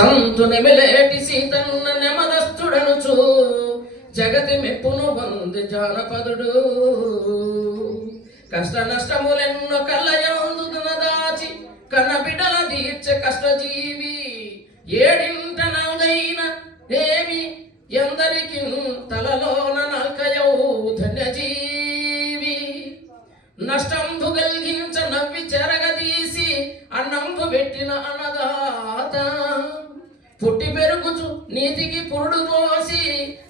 సంతు నెమిలేటి సీతన్న నెమదస్తుడనుచు జగతి మెప్పును వంది జానపదుడు. కష్ట నష్టములెన్నో కళ్ళయందున దాచి కన్న బిడ్డల తీర్చే కష్టజీవి. ఏడింట నల్దైన ఏమి ఎందరికి తలలోన నల్కయవు ధన్యజీవి. నష్టంబు కలిగించ నవ్వి చెరగదీసి అన్నంబు పెట్టిన అన్నదాత. నీతికి పురుడు పోసి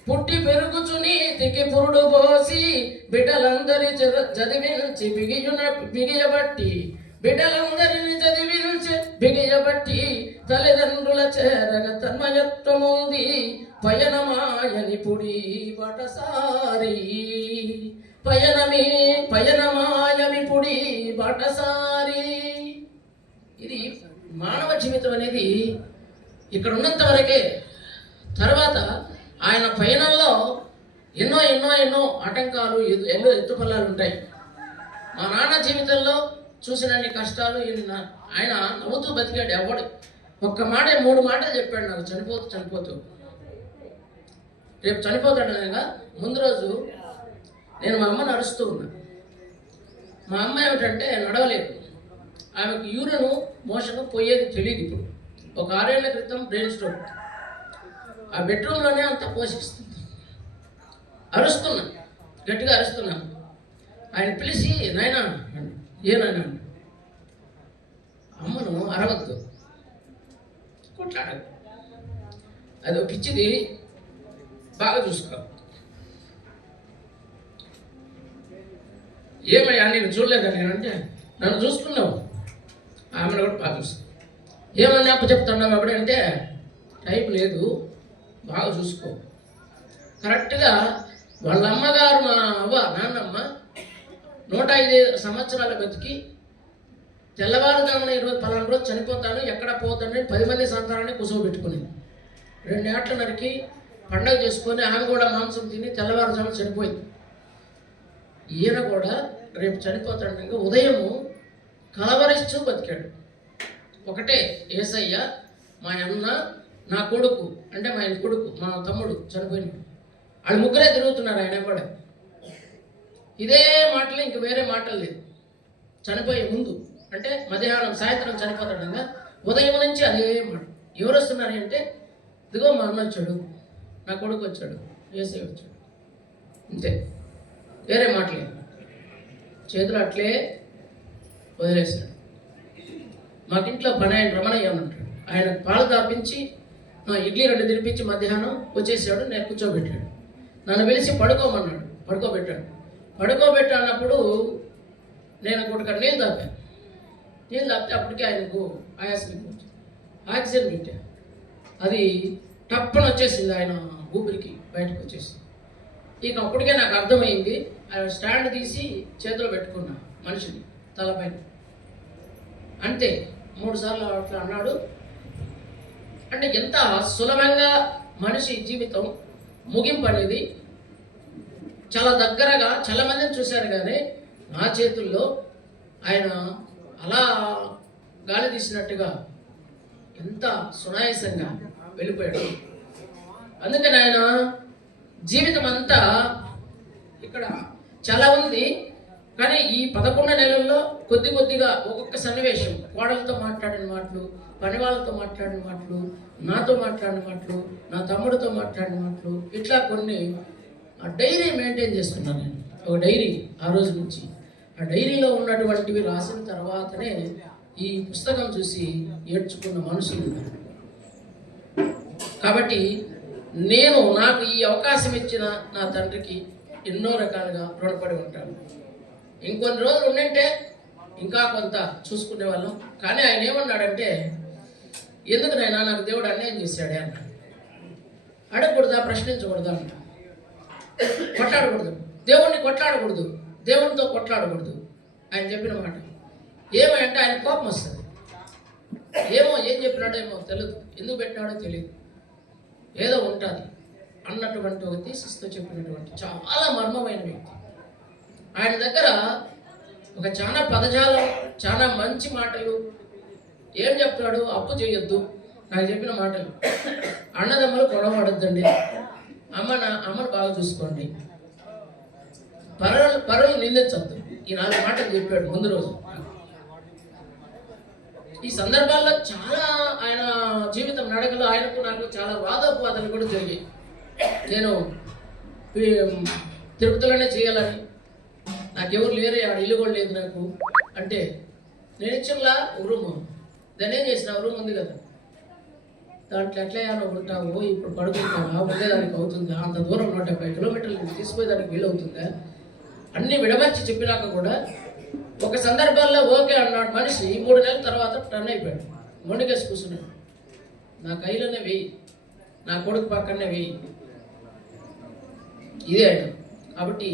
పుట్టి పెరుగుచు నీతికి పురుడు పోసి బిడ్డలందరి చద- చదివించి బిగియున బిగియబట్టి బిడ్డలందరిని చదివించి బిగియబట్టి తల్లిదండ్రుల చేరగ తన్మయత్వముంది పయనమాయని పుడి బటసారి. పయనమే పయనమాయమి పుడి బటసారి. ఇది మానవ జీవితం అనేది ఇక్కడ ఉన్నంత వరకే తర్వాత ఆయన పయనంలో ఎన్నో ఎన్నో ఎన్నో ఆటంకాలు ఎన్నో ఎత్తుపల్లాలు ఉంటాయి మా నాన్న జీవితంలో చూసినన్ని కష్టాలు ఆయన నవ్వుతూ బతికాడు ఎవడు. ఒక్క మాట మూడు మాటలు చెప్పాడు నాకు చనిపోతూ చనిపోతూ. రేపు చనిపోతాడు అనగా ముందు రోజు నేను మా అమ్మ అరుస్తూ ఉన్నా. మా అమ్మ ఏమిటంటే నడవలేదు. ఆమెకు యూరిన్ మోషన్ పోయేది తెలియదు ఇప్పుడు. ఒక ఆరేళ్ళ క్రితం బ్రెయిన్ స్ట్రోక్. ఆ బెడ్రూమ్లోనే అంత పోషిస్తుంది. అరుస్తున్నా గట్టిగా అరుస్తున్నాను ఆయన పిలిచి నాయనా ఏనాయన అమ్మను అరవద్దు. కొట్లాడదు అది ఒక పిచ్చిది బాగా చూసుకో. ఏమయ్యా నేను చూడలేదా నేనంటే నన్ను చూసుకున్నావు. ఆమెను కూడా బాగా చూసుకో. ఏమన్నా అప్పు చెప్తున్నావు అప్పుడంటే టైం లేదు. బాగా చూసుకో. కరెక్ట్గా వాళ్ళ అమ్మగారు మా అవ్వ నాన్నమ్మ నూట ఐదు సంవత్సరాల బతికి తెల్లవారుజామున ఈరోజు పలానా రోజు చనిపోతాను ఎక్కడ పోతానని పది మంది సంతానాన్ని కూర్చోబెట్టుకునేది రెండేళ్ళ నరికి పండగ చేసుకొని ఆమె కూడా మాంసం తిని తెల్లవారుజామున చనిపోయింది. ఈయన కూడా రేపు చనిపోతాడు ఉదయము కలవరిస్తూ బతికాడు. ఒకటే ఏసయ్య మా అన్న నా కొడుకు అంటే మా ఆయన కొడుకు మా తమ్ముడు చనిపోయినాడు. వాళ్ళు ముగ్గురే తిరుగుతున్నారు ఆయన కూడా. ఇదే మాటలు ఇంక వేరే మాటలు లేదు చనిపోయే ముందు అంటే మధ్యాహ్నం సాయంత్రం చనిపోతాడంగా ఉదయం నుంచి అదే మాట. ఎవరు వస్తున్నారు అంటే ఇదిగో మా అన్న వచ్చాడు నా కొడుకు వచ్చాడు ఏసై వచ్చాడు. అంతే. వేరే మాటలేదు చేతులు అట్లే వదిలేశాడు. మాకింట్లో పని ఆయన రమణయ్య ఉంటాడు. ఆయన పాలు తాపించి ఇడ్లీ రెండు తినిపించి మధ్యాహ్నం వచ్చేసాడు నేను కూర్చోబెట్టాడు. నన్ను పిలిచి పడుకోమన్నాడు పడుకోబెట్టాడు. పడుకోబెట్టా అన్నప్పుడు నేను ఒకటి నీళ్ళు తాపాను. నీళ్ళు తాపితే అప్పటికే ఆయనకు ఆయాసం ఆక్సిజన్ పెట్టా. అది టప్పన వచ్చేసింది ఆయన ఊపిరికి బయటకు వచ్చేసింది. ఇక అప్పటికే నాకు అర్థమైంది ఆయన స్టాండ్ తీసి చేతిలో పెట్టుకున్నా మనిషిని తలపైన అంతే మూడు సార్లు అట్లా అన్నాడు. అంటే ఎంత సులభంగా మనిషి జీవితం ముగింపు అనేది చాలా దగ్గరగా చాలా మందిని చూశారు కానీ నా చేతుల్లో ఆయన అలా గాలి తీసినట్టుగా ఎంత సునాయాసంగా వెళ్ళిపోయాడు. అందుకని ఆయన జీవితం అంతా ఇక్కడ చాలా ఉంది. కానీ ఈ పదకొండు నెలల్లో కొద్ది కొద్దిగా ఒక్కొక్క సన్నివేశం. కోడలతో మాట్లాడిన మాటలు పని వాళ్ళతో మాట్లాడిన మాటలు నాతో మాట్లాడిన మాటలు నా తమ్ముడితో మాట్లాడిన మాటలు ఇట్లా కొన్ని ఆ డైరీ మెయింటైన్ చేస్తున్నాను నేను. ఒక డైరీ ఆ రోజు నుంచి. ఆ డైరీలో ఉన్నటువంటివి రాసిన తర్వాతనే ఈ పుస్తకం చూసి ఏడ్చుకున్న మనుషులు ఉన్నారు. కాబట్టి నేను నాకు ఈ అవకాశం ఇచ్చిన నా తండ్రికి ఎన్నో రకాలుగా రుణపడి ఉంటాను. ఇంకొన్ని రోజులు ఉండింటే ఇంకా కొంత చూసుకునే వాళ్ళం. కానీ ఆయన ఏమన్నాడంటే ఎందుకు నాయన నాకు దేవుడు అన్యాయం చేశాడే అన్నాడు. అడగకూడదా? ప్రశ్నించకూడదా? అన్నాడు కొట్లాడకూడదు. దేవుణ్ణి కొట్లాడకూడదు. దేవునితో కొట్లాడకూడదు. ఆయన చెప్పిన మాట. ఏమంటే ఆయన కోపం వస్తుంది. ఏమో ఏం చెప్పినాడో ఏమో తెలియదు ఎందుకు పెట్టినాడో తెలియదు ఏదో ఉంటుంది అన్నటువంటి ఒక తీసిస్తూ చెప్పినటువంటి చాలా మర్మమైన వ్యక్తి. ఆయన దగ్గర ఒక చాలా పదజాలం చాలా మంచి మాటలు. ఏం చెప్తాడు అప్పు చేయొద్దు. నాకు చెప్పిన మాటలు. అన్నదమ్ములు గొడవ అమ్మ నా అమ్మను బాగా చూసుకోండి. పరలు పరలు నిందించద్దు. ఈ నాలుగు మాటలు చెప్పాడు ముందు రోజు. ఈ సందర్భాల్లో చాలా ఆయన జీవితం నడకలో ఆయనకు నాకు చాలా వాదోపవాదాలు కూడా జరిగాయి. నేను తిరుపతిలోనే చేయాలని నాకెవరు లేరే ఆడ ఇల్లు కూడా లేదు నాకు. అంటే నేను ఇచ్చినలా రూమ్ దాన్ని ఏం చేసిన రూమ్ ఉంది కదా. దాంట్లో ఎట్లా ఏమైనా ఉంటావు ఇప్పుడు పడుకుంటావా ఉండేదానికి అవుతుందా? అంత దూరం నూట డెబ్బై కిలోమీటర్లు తీసుకుపోయేదానికి వీలు అవుతుందా అన్ని విడమర్చి చెప్పినాక కూడా ఒక సందర్భాల్లో ఓకే అన్నాడు మనిషి మూడు నెలల తర్వాత టర్న్ అయిపోయాడు. మొండికేసి కూర్చున్నాడు. నా కైలోనే వెయ్యి నా కొడుకు పక్కనే వెయ్యి ఇదే కాబట్టి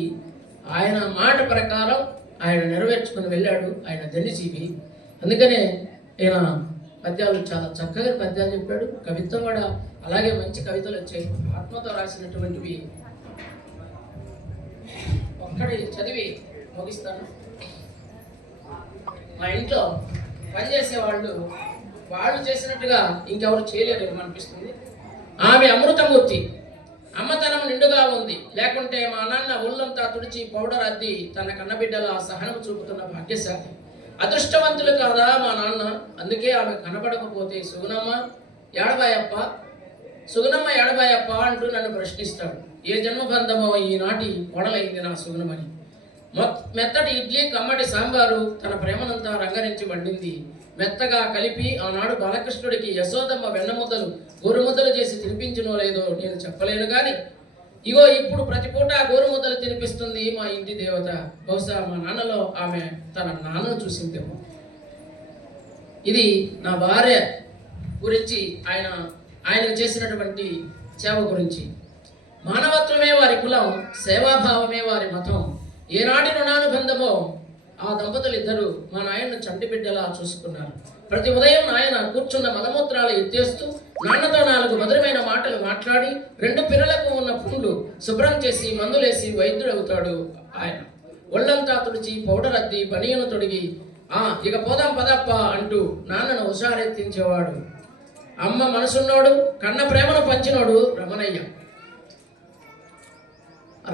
ఆయన మాట ప్రకారం ఆయన నెరవేర్చుకుని వెళ్ళాడు. ఆయన ధన్యజీవి అందుకనే ఈయన పద్యాలు చాలా చక్కగా పద్యాలు చెప్పాడు. కవిత్వం కూడా అలాగే మంచి కవితలు వచ్చాయి. ఆత్మతో రాసినటువంటివి ఒక్కడి చదివి ముగిస్తాను. మా ఇంట్లో పనిచేసే వాళ్ళు వాళ్ళు చేసినట్టుగా ఇంకెవరు చేయలేరు అనిపిస్తుంది ఆమె అమృతమూర్తి. అమ్మతనం నిండుగా ఉంది. లేకుంటే మా నాన్న ఒళ్ళంతా తుడిచి పౌడర్ అద్ది తన కన్నబిడ్డల సహనం చూపుతున్న భాగ్యశాలి. అదృష్టవంతులు కాదా మా నాన్న? అందుకే ఆమె కనబడకపోతే సుగుణమ్మ ఏడబాయప్ప సుగుణమ్మ ఏడబాయప్ప అంటూ నన్ను ప్రశ్నిస్తాడు. ఏ జన్మబంధమో ఈనాటి కొడలైంది నా సుగుణమని. మొత్- మెత్తటి ఇడ్లీ కమ్మటి సాంబారు తన ప్రేమనంతా రంగరించి వండింది. మెత్తగా కలిపి ఆనాడు బాలకృష్ణుడికి యశోదమ్మ వెన్నముద్దలు గోరుముద్దలు చేసి తినిపించునో లేదో నేను చెప్పలేను కానీ ఇగో ఇప్పుడు ప్రతి పూట గోరుముద్దలు తినిపిస్తుంది మా ఇంటి దేవత. బహుశా మా నాన్నలో ఆమె తన నాన్నను చూసిందేమో. ఇది నా భార్య గురించి ఆయన ఆయనకు చేసినటువంటి సేవ గురించి. మానవత్వమే వారి కులం సేవాభావమే వారి మతం. ఏనాటి రుణానుబంధమో ఆ దంపతులు ఇద్దరు మా నాయన్ను చంటి బిడ్డలా చూసుకున్నారు. ప్రతి ఉదయం నాయన కూర్చున్న మలమూత్రాలు ఎత్తేస్తూ నాన్నతో నాలుగు మధురమైన మాటలు మాట్లాడి రెండు పిల్లలకు ఉన్న పుండ్లు శుభ్రం చేసి మందులేసి వైద్యుడవుతాడు ఆయన. ఒళ్ళంతా తుడిచి పౌడర్ అద్ది బనియను తొడిగి ఆ ఇక పోదాం పదప్ప అంటూ నాన్నను హుషారెత్తించేవాడు. అమ్మ మనసున్నోడు కన్న ప్రేమను పంచినోడు రమణయ్య.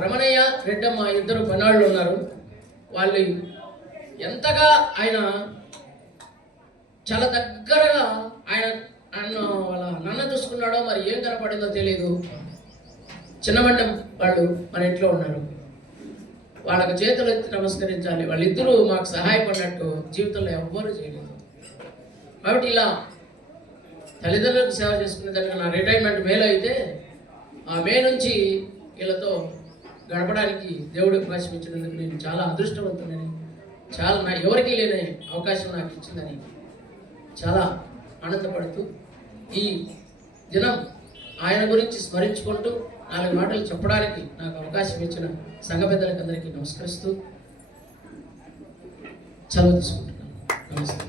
రమణయ్య రెడ్డమ్మ ఇద్దరు పనాళ్ళు ఉన్నారు. వాళ్ళు ఎంతగా ఆయన చాలా దగ్గరగా ఆయన ఆయన వాళ్ళ నాన్న చూసుకున్నాడో మరి ఏం కనపడిందో తెలియదు చిన్నమండం వాళ్ళు మన ఇంట్లో ఉన్నారు. వాళ్ళకి చేతులు ఎత్తి నమస్కరించాలి. వాళ్ళిద్దరూ మాకు సహాయపడినట్టు జీవితంలో ఎవ్వరూ చేయలేదు. కాబట్టి ఇలా తల్లిదండ్రులకు సేవ చేసుకునే దానికి నా రిటైర్మెంట్ మేలు అయితే ఆ మే నుంచి వీళ్ళతో గడపడానికి దేవుడికి ప్రశ్నించినందుకు నేను చాలా అదృష్టవంతుడని చాలా నా ఎవరికీ లేని అవకాశం నాకు ఇచ్చిందని చాలా ఆనందపడుతూ ఈ దినం ఆయన గురించి స్మరించుకుంటూ నాలుగు మాటలు చెప్పడానికి నాకు అవకాశం ఇచ్చిన సంఘ పెద్దలకు అందరికీ నమస్కరిస్తూ చదువు తీసుకుంటున్నాను. నమస్తే.